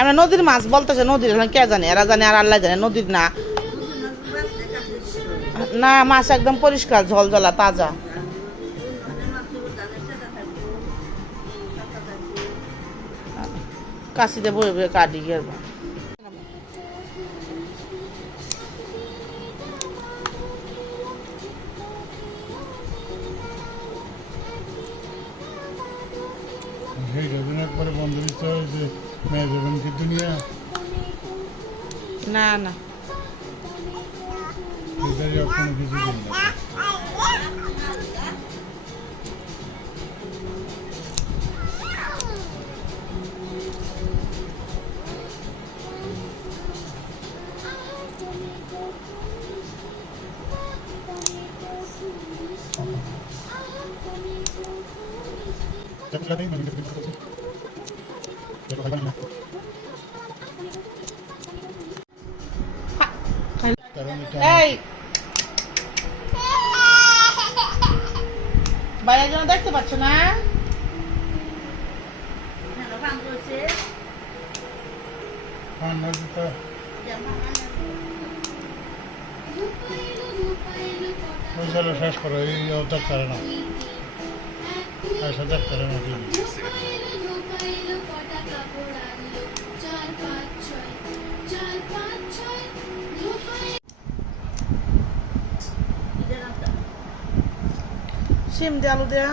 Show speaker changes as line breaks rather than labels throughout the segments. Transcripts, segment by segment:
আমরা নদীর মাছ বলতেছে নদীর কে জানে, এরা জানে আর আল্লাহ জানে, নদীর না। না, মাছ একদম পরিষ্কার ঝল ঝলা তাজা। কাশিতে বয়ে বয়ে কাটি গিয়ে
সেই যখন একবারে বন্ধ দিতে হয় যে মেয়ে যাবেন কি দুনিয়া?
না না।
কিছু দিন না
বাইরের জন্য দেখতে পাচ্ছ না?
শেষ করো এই করে না। টিভি
সিম দিয়ে আলু দেয়া।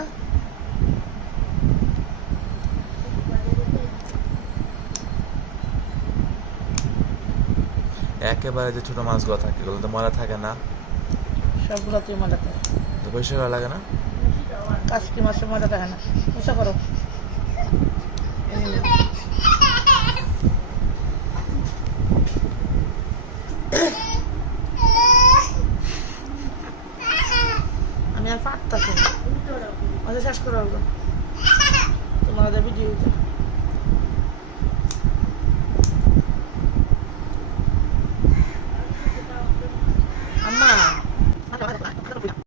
একেবারে যে ছোট মাছগুলো থাকে এগুলো তো ময়লা থাকে না।
সবগুলো তুই মজা করে
তো পরিষ্কার করা লাগে না?
কাশকি মাছের মজা থাকে না। বুঝতে করো। আমি আর পারতাছি শেষ হলো তোমাদের ভিডিও